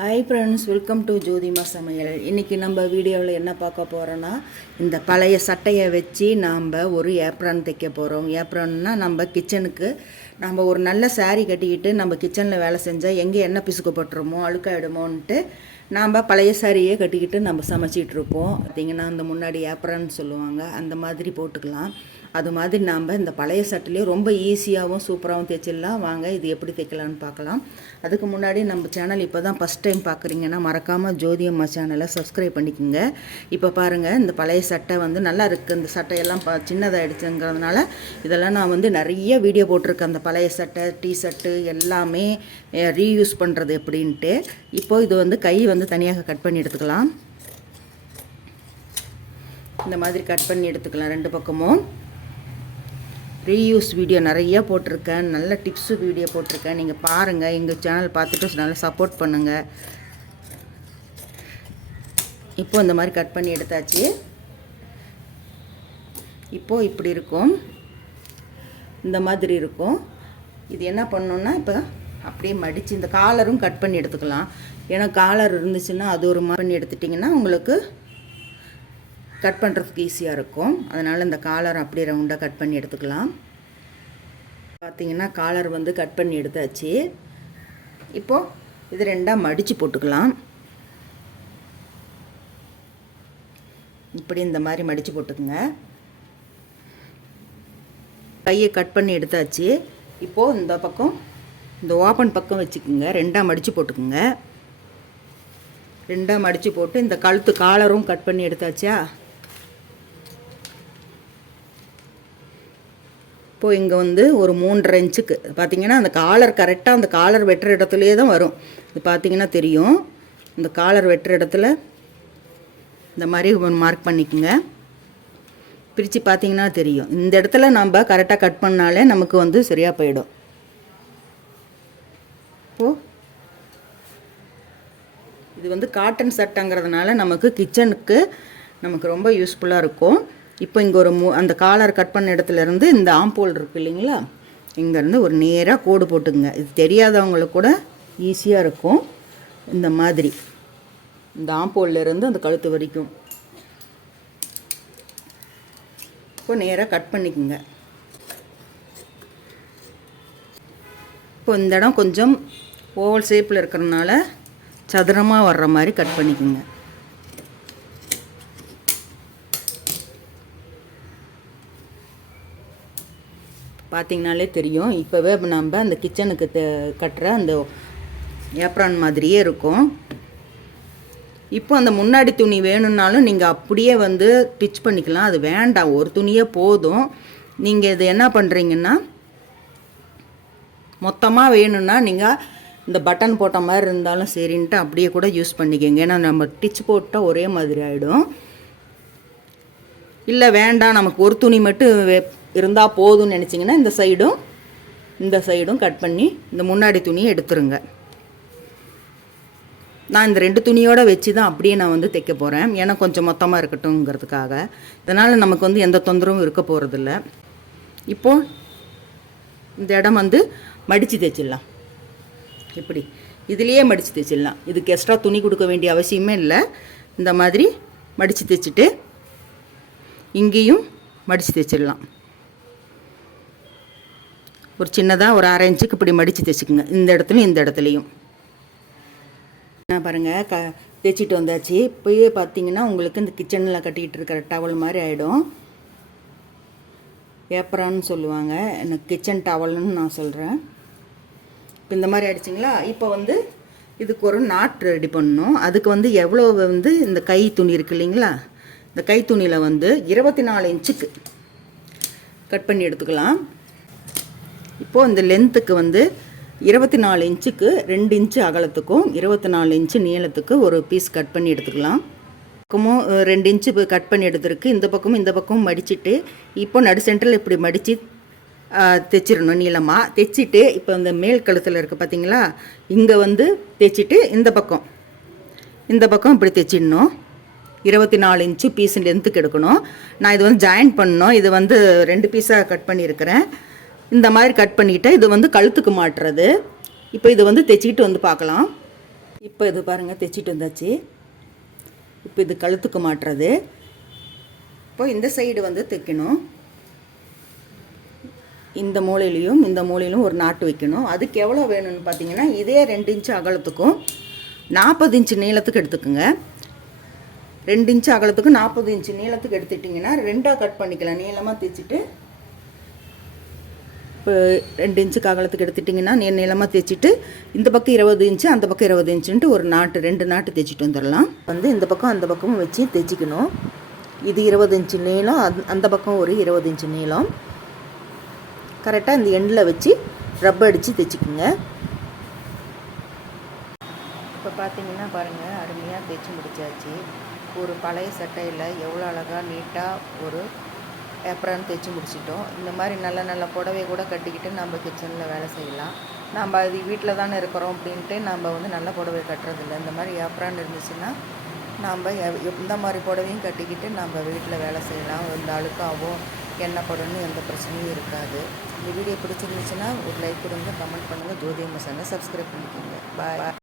Hi friends, welcome to ஜோதிமா சமையல். இன்றைக்கி நம்ம வீடியோவில் என்ன பார்க்க போகிறோன்னா, இந்த பழைய சட்டையை வச்சு நாம் ஒரு ஏப்ரான் தைக்க போகிறோம். ஏப்ரான்னா நம்ம கிச்சனுக்கு நம்ம ஒரு நல்ல சாரீ கட்டிக்கிட்டு நம்ம கிச்சனில் வேலை செஞ்சால் எங்கே என்ன பிசுக்கப்பட்டுருமோ அழுக்காயிடுமோன்ட்டு நாம் பழைய சாரியே கட்டிக்கிட்டு நம்ம சமைச்சிட்ருப்போம். பார்த்திங்கன்னா இந்த முன்னாடி ஏப்ரான்னு சொல்லுவாங்க, அந்த மாதிரி போட்டுக்கலாம். அது மாதிரி நாம் இந்த பழைய சட்டையிலே ரொம்ப ஈஸியாகவும் சூப்பராகவும் தைச்சிடலாம். வாங்க இது எப்படி தைக்கலான்னு பார்க்கலாம். அதுக்கு முன்னாடி நம்ம சேனல் இப்போ தான் ஃபஸ்ட் டைம் பார்க்குறீங்கன்னா மறக்காமல் ஜோதி அம்மா சேனலை சப்ஸ்கிரைப் பண்ணிக்கோங்க. இப்போ பாருங்கள், இந்த பழைய சட்டை நல்லா இருக்குது. இந்த சட்டையெல்லாம் சின்னதாகிடுச்சுங்கிறதுனால இதெல்லாம் நான் நிறைய வீடியோ போட்டிருக்கேன். அந்த பழைய சட்டை, டிஷர்ட்டு எல்லாமே ரீயூஸ் பண்ணுறது எப்படின்ட்டு. இப்போது இது கை தனியாக கட் பண்ணி எடுத்துக்கலாம். இந்த மாதிரி கட் பண்ணி எடுத்துக்கலாம். ரெண்டு பக்கமும் ரீயூஸ் வீடியோ நிறைய போட்டிருக்கேன், நல்ல டிப்ஸு வீடியோ போட்டிருக்கேன். நீங்கள் பாருங்கள், எங்கள் சேனல் பார்த்துட்டு நல்லா சப்போர்ட் பண்ணுங்கள். இப்போது இந்த மாதிரி கட் பண்ணி எடுத்தாச்சு. இப்போது இப்படி இருக்கும், இந்த மாதிரி இருக்கும். இது என்ன பண்ணணுன்னா, இப்போ அப்படியே மடித்து இந்த காலரும் கட் பண்ணி எடுத்துக்கலாம். ஏன்னா காலர் இருந்துச்சுன்னா அது ஒரு மாதிரி பண்ணி எடுத்துட்டிங்கன்னா உங்களுக்கு கட் பண்ணுறதுக்கு ஈஸியாக இருக்கும். அதனால் இந்த காலர் அப்படியே ரவுண்டாக கட் பண்ணி எடுத்துக்கலாம். பார்த்திங்கன்னா காலர் கட் பண்ணி எடுத்தாச்சு. இப்போது இது ரெண்டாக மடித்து போட்டுக்கலாம். இப்படி இந்த மாதிரி மடித்து போட்டுக்குங்க. கையை கட் பண்ணி எடுத்தாச்சு. இப்போது இந்த பக்கம் இந்த ஓப்பன் பக்கம் வச்சுக்கோங்க, ரெண்டாக மடித்து போட்டுக்குங்க. ரெண்டாக மடித்து போட்டு இந்த கழுத்து காலரும் கட் பண்ணி எடுத்தாச்சா. இப்போது இங்கே ஒரு 3.5 இன்ச்சுக்கு பார்த்திங்கன்னா அந்த காலர் கரெக்டாக அந்த காலர் வெட்டுற இடத்துலையே தான் வரும். இது பார்த்திங்கன்னா தெரியும். இந்த காலர் வெட்டுற இடத்துல இந்த மாதிரி மார்க் பண்ணிக்கோங்க. பிரித்து பார்த்திங்கன்னா தெரியும். இந்த இடத்துல நம்ம கரெக்டாக கட் பண்ணாலே நமக்கு சரியாக போயிடும். இப்போது இது காட்டன் சட்டைங்கிறதுனால நமக்கு கிச்சனுக்கு நமக்கு ரொம்ப யூஸ்ஃபுல்லாக இருக்கும். இப்போ இங்கே அந்த காலர் கட் பண்ண இடத்துலேருந்து இந்த ஆம்போல் இருக்குது இல்லைங்களா, இங்கேருந்து ஒரு நேராக கோடு போட்டுக்குங்க. இது தெரியாதவங்களுக்கு கூட ஈஸியாக இருக்கும். இந்த மாதிரி இந்த ஆம்போல்லேருந்து அந்த கழுத்து வரைக்கும் இப்போ நேராக கட் பண்ணிக்கோங்க. இப்போ இந்த இடம் கொஞ்சம் ஓவல் ஷேப்பில் இருக்கிறதுனால சதுரமாக வர்ற மாதிரி கட் பண்ணிக்கோங்க. பார்த்திங்கனாலே தெரியும். இப்போவே நம்ம அந்த கிச்சனுக்கு கட்டுற அந்த ஏப்ரான் மாதிரியே இருக்கும். இப்போ அந்த முன்னாடி துணி வேணும்னாலும் நீங்கள் அப்படியே ஸ்டிச் பண்ணிக்கலாம். அது வேண்டாம், ஒரு துணியே போதும். நீங்கள் இது என்ன பண்ணுறீங்கன்னா, மொத்தமாக வேணும்னா நீங்கள் இந்த பட்டன் போட்ட மாதிரி இருந்தாலும் சரின்ட்டு அப்படியே கூட யூஸ் பண்ணிக்கோங்க. ஏன்னா நம்ம ஸ்டிச் போட்டால் ஒரே மாதிரி ஆகிடும். இல்லை வேண்டாம், நமக்கு ஒரு துணி மட்டும் இருந்தால் போதும்னு நினச்சிங்கன்னா இந்த சைடும் கட் பண்ணி இந்த முன்னாடி துணியை எடுத்துருங்க. நான் இந்த 2 துணியோடு வச்சு தான் அப்படியே நான் தைக்க போகிறேன். ஏன்னா கொஞ்சம் மொத்தமாக இருக்கட்டும்ங்கிறதுக்காக. இதனால் நமக்கு எந்த தொந்தரவும் இருக்க போகிறதில்ல. இப்போது இந்த இடம் மடித்து தைச்சிடலாம். இப்படி இதுலேயே மடித்து தைச்சிடலாம். இதுக்கு எக்ஸ்ட்ரா துணி கொடுக்க வேண்டிய அவசியமே இல்லை. இந்த மாதிரி மடித்து தைச்சிட்டு இங்கேயும் மடித்து தைச்சிடலாம். ஒரு சின்னதாக ஒரு 1/2 இன்ச்சுக்கு இப்படி மடித்து தைச்சிக்குங்க. இந்த இடத்துலையும் பாருங்கள், தைச்சிட்டு வந்தாச்சு. இப்போயே பார்த்தீங்கன்னா உங்களுக்கு இந்த கிச்சனில் கட்டிக்கிட்டு இருக்கிற டவல் மாதிரி ஆகிடும். ஏப்ரான்னு சொல்லுவாங்க, எனக்கு கிச்சன் டவல்னு நான் சொல்கிறேன். இப்போ இந்த மாதிரி ஆகிடுச்சிங்களா. இப்போ இதுக்கு ஒரு நாட் ரெடி பண்ணணும். அதுக்கு எவ்வளோ இந்த கை துணி இருக்குது இல்லைங்களா, இந்த கை துணியில் 24 இன்ச்சுக்கு கட் பண்ணி எடுத்துக்கலாம். இப்போது இந்த லென்த்துக்கு 24 இன்ச்சுக்கு 2 இன்ச்சு அகலத்துக்கும் 24 இன்ச்சு நீளத்துக்கு ஒரு பீஸ் கட் பண்ணி எடுத்துக்கலாம். பக்கமும் 2 இன்ச்சு கட் பண்ணி எடுத்துருக்கு. இந்த பக்கமும் மடிச்சுட்டு இப்போ நடு சென்டரில் இப்படி மடித்து தைச்சிடணும். நீளமாக தைச்சிட்டு இப்போ இந்த மேல் கழுத்தில் இருக்குது பார்த்தீங்களா, இங்கே தைச்சிட்டு இந்த பக்கம் இப்படி தைச்சிடணும். 24 இன்ச்சு பீஸ் லென்த்துக்கு எடுக்கணும். நான் இது ஜாயின் பண்ணணும். இது 2 பீஸாக கட் பண்ணியிருக்கிறேன். இந்த மாதிரி கட் பண்ணிவிட்டு இது கழுத்துக்கு மாட்டுறது. இப்போ இது தைச்சிக்கிட்டு பார்க்கலாம். இப்போ இது பாருங்கள் தைச்சிட்டு வந்தாச்சு. இப்போ இது கழுத்துக்கு மாட்டுறது. இப்போ இந்த சைடு வந்து தைக்கணும். இந்த மூலையிலையும் இந்த மூலையிலும் ஒரு நாட்டு வைக்கணும். அதுக்கு எவ்வளோ வேணும்னு பார்த்தீங்கன்னா இதே 2 இன்ச்சு அகலத்துக்கும் 40 இன்ச்சு நீளத்துக்கு எடுத்துக்கோங்க. 2 இன்ச்சு அகலத்துக்கு 40 இன்ச்சு நீளத்துக்கு எடுத்துட்டிங்கன்னா 2ஆக கட் பண்ணிக்கலாம். நீளமாக தைச்சிட்டு இப்போ 2 இன்ச்சுக்கு அகலத்துக்கு எடுத்துட்டிங்கன்னா நீளமாக தைச்சிட்டு இந்த பக்கம் 20 இன்ச்சு அந்த பக்கம் 20 இன்ச்சுன்ட்டு ஒரு நாட்டு 2 நாட்டு தைச்சிட்டு வந்துடலாம். வந்து இந்த பக்கம் அந்த பக்கமும் வச்சு தைச்சிக்கணும். இது 20 இன்ச்சு நீளம், அந்த பக்கம் ஒரு 20 இன்ச்சு நீளம். கரெக்டாக இந்த எண்டில் வச்சு ரப்பர் அடித்து தைச்சிக்குங்க. இப்போ பார்த்தீங்கன்னா பாருங்கள், அருமையாக தைச்சி முடிச்சாச்சு. ஒரு பழைய சட்டையில் எவ்வளோ அழகாக நீட்டாக ஒரு ஏப்ரான் தைச்சி முடிச்சிட்டோம். இந்த மாதிரி நல்ல நல்ல புடவை கூட கட்டிக்கிட்டு நம்ம கிச்சனில் வேலை செய்யலாம். நம்ம அது வீட்டில் தானே இருக்கிறோம் அப்படின்ட்டு நம்ம வந்து நல்ல புடவை கட்டுறதில்ல. இந்த மாதிரி ஏப்ரான் இருந்துச்சுன்னா நம்ம எந்த மாதிரி புடவையும் கட்டிக்கிட்டு நம்ம வீட்டில் வேலை செய்யலாம். எந்த அழுக்காகவும் எண்ணெய் படணும் எந்த பிரச்சனையும் இருக்காது. இந்த வீடியோ பிடிச்சிருந்துச்சுன்னா ஒரு லைக் கொடுங்க, கமெண்ட் பண்ணுங்கள், ஜோதி அம்மா சேனலை சப்ஸ்கிரைப் பண்ணிக்கோங்க. பாய்.